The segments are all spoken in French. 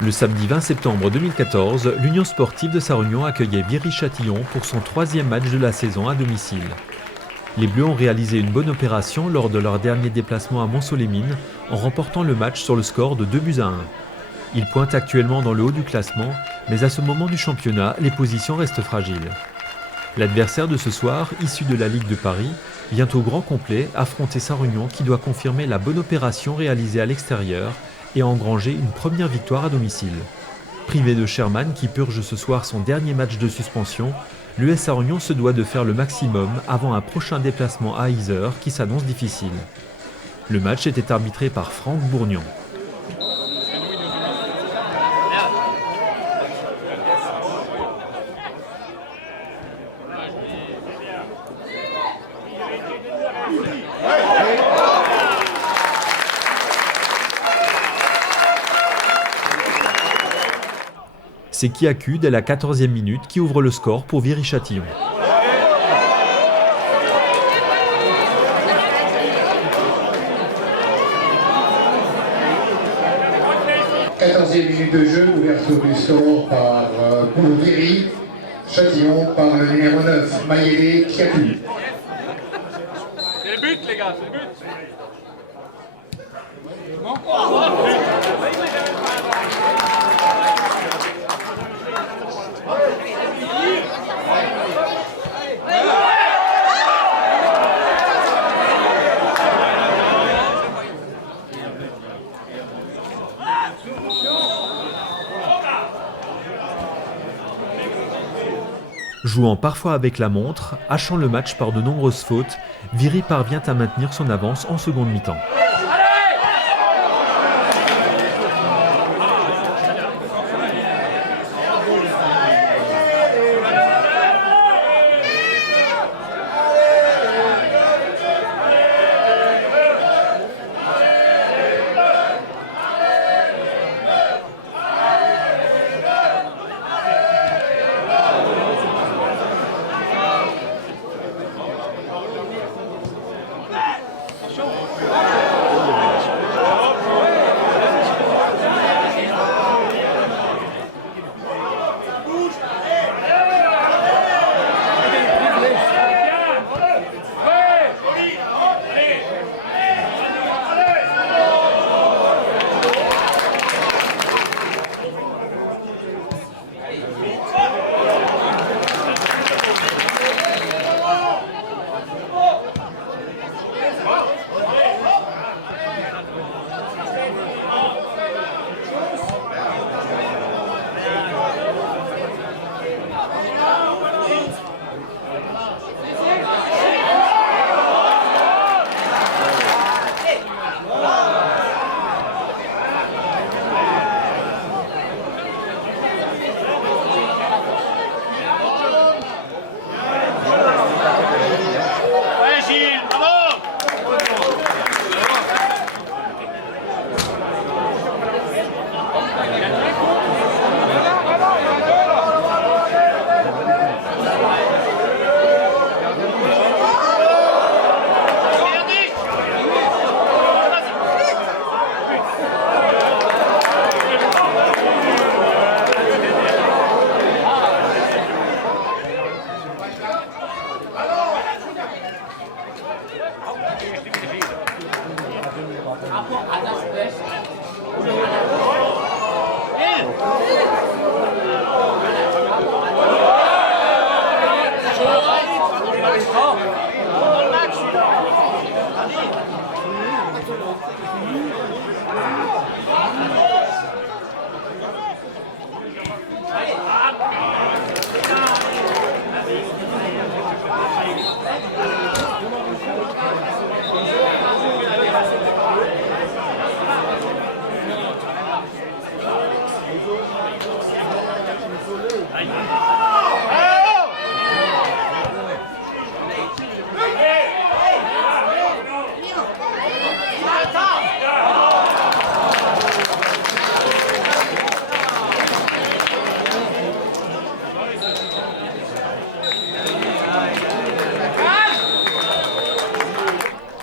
Le samedi 20 septembre 2014, l'Union sportive de Sarre-Union accueillait Viry-Châtillon pour son 3e match de la saison à domicile. Les Bleus ont réalisé une bonne opération lors de leur dernier déplacement à Mont-Solémine en remportant le match sur le score de 2-1. Ils pointent actuellement dans le haut du classement, mais à ce moment du championnat, les positions restent fragiles. L'adversaire de ce soir, issu de la Ligue de Paris, vient au grand complet affronter Sarre-Union qui doit confirmer la bonne opération réalisée à l'extérieur et engranger une première victoire à domicile. Privé de Sherman qui purge ce soir son dernier match de suspension, l'US Sarre-Union se doit de faire le maximum avant un prochain déplacement à Yzeure qui s'annonce difficile. Le match était arbitré par Franck Bourgnon. C'est Kiaku dès la 14e minute qui ouvre le score pour Viry-Châtillon. Minute de jeu, ouverture du score pour Viry-Châtillon par le numéro 9, Mayele Kiaku. C'est le but les gars, c'est le but. Jouant parfois avec la montre, hachant le match par de nombreuses fautes, Viry parvient à maintenir son avance en seconde mi-temps.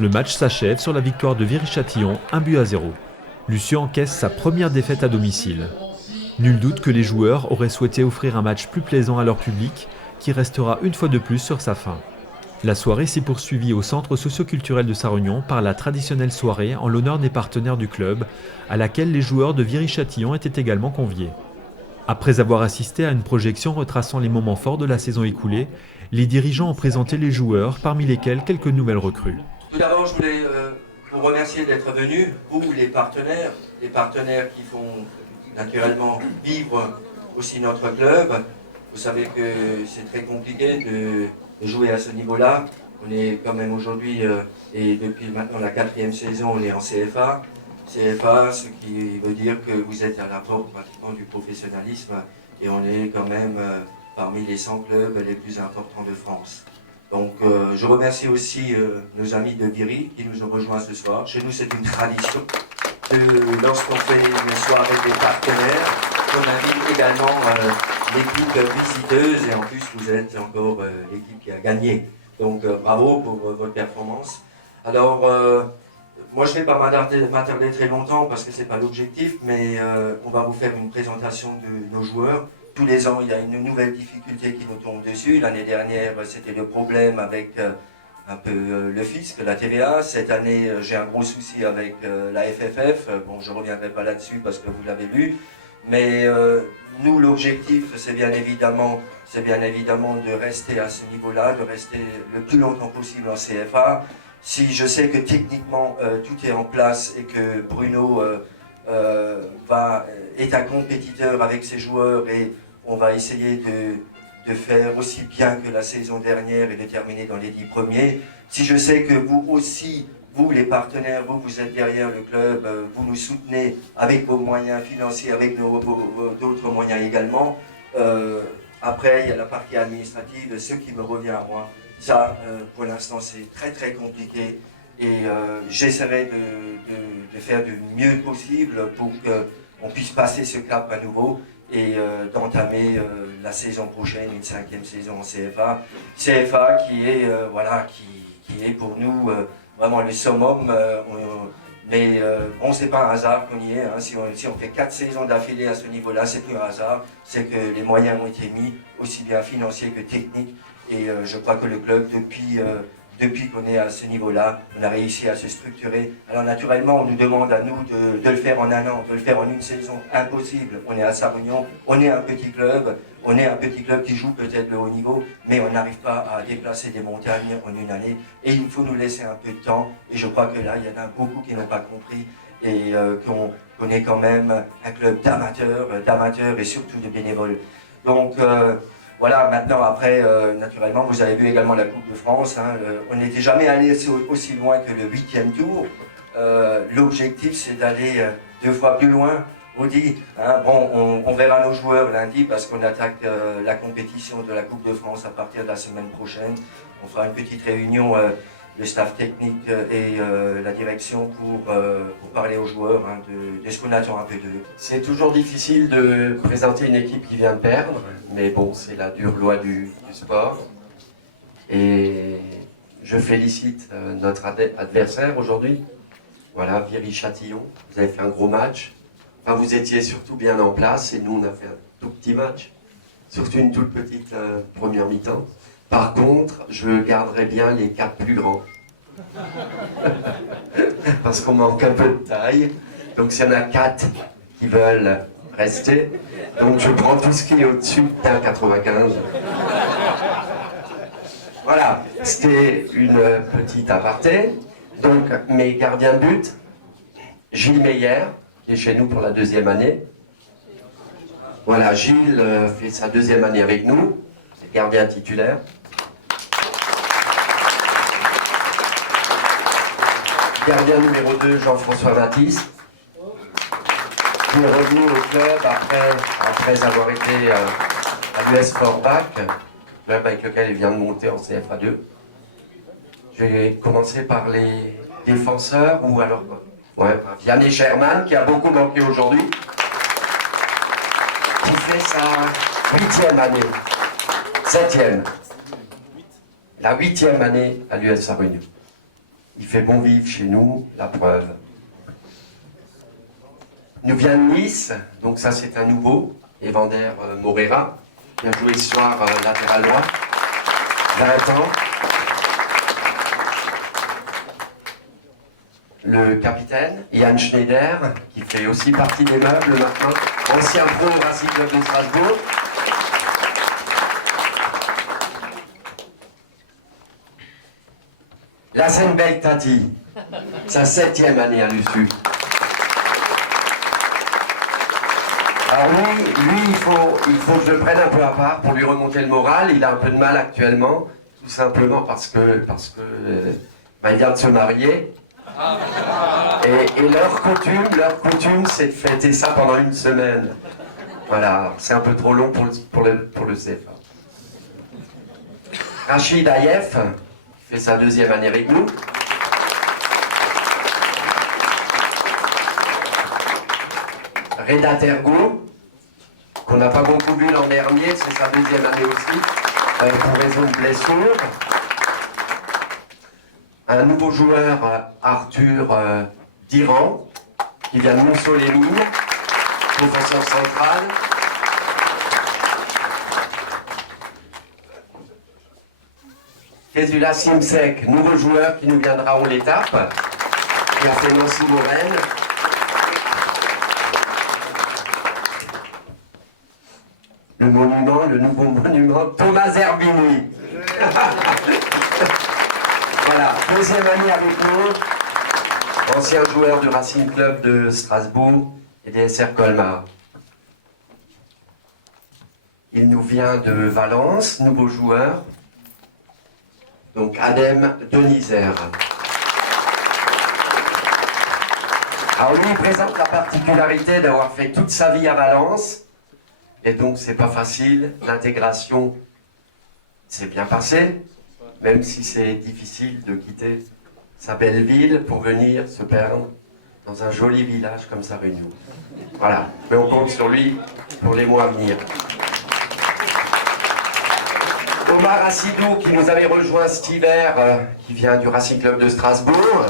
Le match s'achève sur la victoire de Viry-Châtillon, 1-0. Lucieux encaisse sa première défaite à domicile. Nul doute que les joueurs auraient souhaité offrir un match plus plaisant à leur public, qui restera une fois de plus sur sa faim. La soirée s'est poursuivie au centre socio-culturel de Sarre-Union par la traditionnelle soirée en l'honneur des partenaires du club, à laquelle les joueurs de Viry-Châtillon étaient également conviés. Après avoir assisté à une projection retraçant les moments forts de la saison écoulée, les dirigeants ont présenté les joueurs, parmi lesquels quelques nouvelles recrues. Tout d'abord, je voulais vous remercier d'être venus, vous, les partenaires qui font naturellement vivre aussi notre club. Vous savez que c'est très compliqué de jouer à ce niveau-là. On est quand même aujourd'hui, et depuis maintenant la 4e saison, on est en CFA. CFA, ce qui veut dire que vous êtes à la porte pratiquement du professionnalisme et on est quand même parmi les 100 clubs les plus importants de France. Donc je remercie aussi nos amis de Viry qui nous ont rejoints ce soir. Chez nous, c'est une tradition. Lorsqu'on fait une soirée des partenaires, on invite également l'équipe visiteuse et en plus vous êtes encore l'équipe qui a gagné. Donc bravo pour votre performance. Alors moi je ne vais pas m'attarder très longtemps parce que ce n'est pas l'objectif, mais on va vous faire une présentation de nos joueurs. Tous les ans il y a une nouvelle difficulté qui nous tombe dessus. L'année dernière c'était le problème avec un peu le fisc, la TVA. Cette année, j'ai un gros souci avec la FFF. Bon, je ne reviendrai pas là-dessus parce que vous l'avez vu. Mais nous, l'objectif, c'est bien évidemment de rester à ce niveau-là, de rester le plus longtemps possible en CFA. Si je sais que techniquement, tout est en place et que Bruno est un compétiteur avec ses joueurs et on va essayer de faire aussi bien que la saison dernière et de terminer dans les 10 premiers. Si je sais que vous aussi, vous les partenaires, vous êtes derrière le club, vous nous soutenez avec vos moyens financiers, avec d'autres moyens également. Après, il y a la partie administrative, ce qui me revient à moi. Ça, pour l'instant, c'est très très compliqué et j'essaierai de faire du mieux possible pour qu'on puisse passer ce cap à nouveau et d'entamer la saison prochaine, une 5e saison en CFA. CFA qui est, qui est pour nous vraiment le summum, mais bon, c'est pas un hasard qu'on y est. Hein. Si on fait 4 saisons d'affilée à ce niveau-là, c'est plus un hasard, c'est que les moyens ont été mis, aussi bien financiers que techniques, et je crois que le club, depuis qu'on est à ce niveau-là, on a réussi à se structurer. Alors naturellement, on nous demande à nous de le faire en un an, de le faire en une saison, impossible. On est à Sarre-Union, on est un petit club qui joue peut-être le haut niveau, mais on n'arrive pas à déplacer des montagnes en une année. Et il faut nous laisser un peu de temps, et je crois que là, il y en a beaucoup qui n'ont pas compris, et qu'on est quand même un club d'amateurs et surtout de bénévoles. Donc, voilà, maintenant, après, naturellement, vous avez vu également la Coupe de France. Hein, on n'était jamais allé aussi loin que le 8e tour. L'objectif, c'est d'aller 2 fois plus loin. On dit, hein, bon, on verra nos joueurs lundi parce qu'on attaque la compétition de la Coupe de France à partir de la semaine prochaine. On fera une petite réunion, le staff technique et la direction pour parler aux joueurs hein, de ce qu'on attend un peu d'eux. C'est toujours difficile de présenter une équipe qui vient de perdre, mais bon, c'est la dure loi du sport. Et je félicite notre adversaire aujourd'hui. Voilà, Viry-Châtillon, vous avez fait un gros match. Enfin, vous étiez surtout bien en place et nous, on a fait un tout petit match. Surtout une toute petite première mi-temps. Par contre, je garderai bien les 4 plus grands. Parce qu'on manque un peu de taille. Donc s'il y en a 4 qui veulent rester, donc je prends tout ce qui est au-dessus d'un 95. Voilà, c'était une petite aparté. Donc mes gardiens de but, Gilles Meyer, qui est chez nous pour la 2e année. Voilà, Gilles fait sa 2e année avec nous, c'est gardien titulaire. Gardien numéro 2, Jean-François Baptiste, qui est revenu au club après avoir été à l'US Forbach, club avec lequel il vient de monter en CFA2. Je vais commencer par les défenseurs, ou alors Vianney Sherman, qui a beaucoup manqué aujourd'hui, qui fait sa 8e année, 7e, la 8e année à l'US Sarre-Union. Il fait bon vivre chez nous, la preuve. Il nous vient de Nice, donc ça c'est un nouveau, Evander Moreira, qui a joué ce soir latéral droit, 20 ans. Le capitaine, Yann Schneider, qui fait aussi partie des meubles maintenant, ancien pro au Racing Club de Strasbourg. Lassane Beltati, sa 7e année à l'USU. Alors lui il faut que je le prenne un peu à part pour lui remonter le moral. Il a un peu de mal actuellement, tout simplement parce que il vient de se marier. Et leur coutume, c'est de fêter ça pendant une semaine. Voilà, c'est un peu trop long pour le CFA. Rachid Ayef fait sa 2e année avec nous. Reda Tergo, qu'on n'a pas beaucoup vu l'an dernier, c'est sa 2e année aussi, pour raison de blessure. Un nouveau joueur, Arthur Diran, qui vient de Montceau-les-Mines, défenseur central. Kesula Simsek, nouveau joueur qui nous viendra en l'étape, qui a fait Nancy-Lorraine. Le nouveau monument, Thomas Zerbini. Voilà, 2e année avec nous, ancien joueur du Racing Club de Strasbourg et des SR Colmar. Il nous vient de Valence, nouveau joueur, donc Adem Denizer. Alors lui, il présente la particularité d'avoir fait toute sa vie à Valence, et donc c'est pas facile, l'intégration s'est bien passée, même si c'est difficile de quitter sa belle ville pour venir se perdre dans un joli village comme Sarreguemines. Voilà, mais on compte sur lui pour les mois à venir. Omar Assidou, qui nous avait rejoint cet hiver, qui vient du Racing Club de Strasbourg.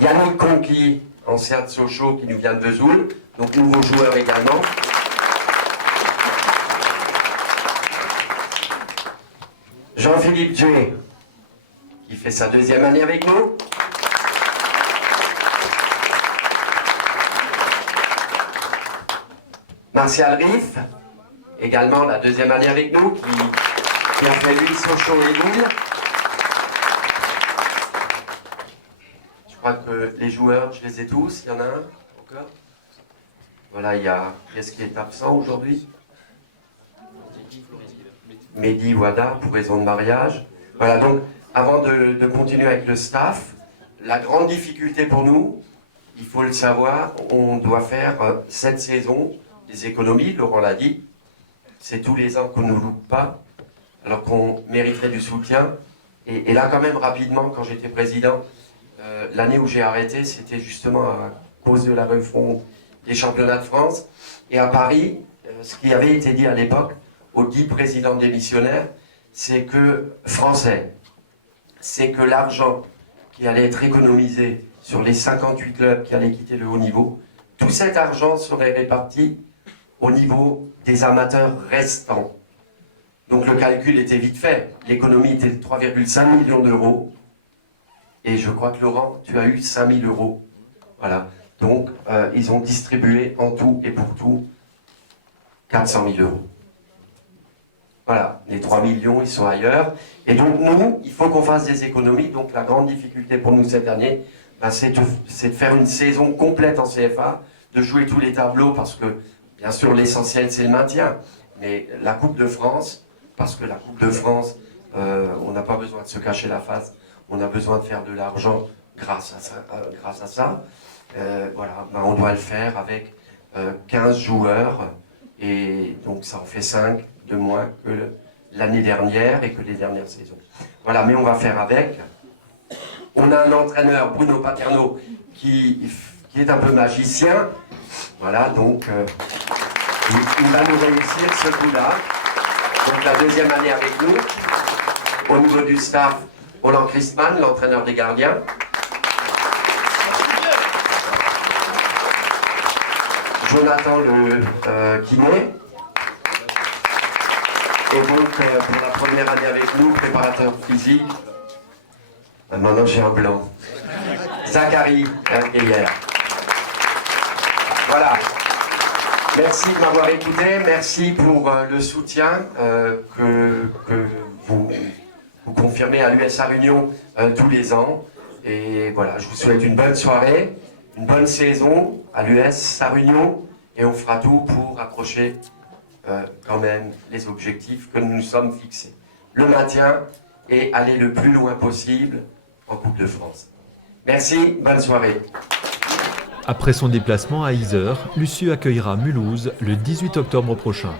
Yannick Conqui, ancien de Sochaux, qui nous vient de Vesoul, donc nouveau joueur également. Jean-Philippe Djé, qui fait sa 2e année avec nous. Martial Riff, également la 2e année avec nous, qui a fait lui Sochaux et Lille. Je crois que les joueurs, je les ai tous, il y en a un encore. Voilà, il y a, qu'est-ce qui est absent aujourd'hui? Mehdi Wada, pour raison de mariage. Voilà, donc, avant de continuer avec le staff, la grande difficulté pour nous, il faut le savoir, on doit faire cette saison des économies, Laurent l'a dit. C'est tous les ans qu'on ne nous loupe pas, alors qu'on mériterait du soutien. Et là, quand même, rapidement, quand j'étais président, l'année où j'ai arrêté, c'était justement à cause de la refonte des championnats de France. Et à Paris, ce qui avait été dit à l'époque, aux 10 présidents démissionnaires, c'est que, français, c'est que l'argent qui allait être économisé sur les 58 clubs qui allaient quitter le haut niveau, tout cet argent serait réparti au niveau des amateurs restants. Donc le calcul était vite fait. L'économie était de 3,5 millions d'euros. Et je crois que Laurent, tu as eu 5 000 euros. Voilà. Donc ils ont distribué en tout et pour tout 400 000 euros. Voilà, les 3 millions, ils sont ailleurs. Et donc nous, il faut qu'on fasse des économies. Donc la grande difficulté pour nous cette année, c'est de faire une saison complète en CFA, de jouer tous les tableaux, parce que, bien sûr, l'essentiel, c'est le maintien. Mais la Coupe de France, parce que la Coupe de France, on n'a pas besoin de se cacher la face, on a besoin de faire de l'argent grâce à ça. Voilà, ben, on doit le faire avec 15 joueurs, et donc ça en fait 5 de moins que l'année dernière et que les dernières saisons. Voilà, mais on va faire avec. On a un entraîneur, Bruno Paterno, qui est un peu magicien. Voilà, donc il va nous réussir ce coup-là. Donc la deuxième année avec nous. Au niveau du staff, Roland Christman, l'entraîneur des gardiens. Jonathan le kiné. Et donc, pour la première année avec nous, préparateur physique. Maintenant, j'ai un blanc. Zachary hier. Voilà. Merci de m'avoir écouté. Merci pour le soutien que vous confirmez à l'USA Réunion tous les ans. Et voilà, je vous souhaite une bonne soirée, une bonne saison à l'USA Réunion. Et on fera tout pour approcher quand même les objectifs que nous nous sommes fixés. Le maintien et aller le plus loin possible en Coupe de France. Merci, bonne soirée. Après son déplacement à Yzeure, Lussieux accueillera Mulhouse le 18 octobre prochain.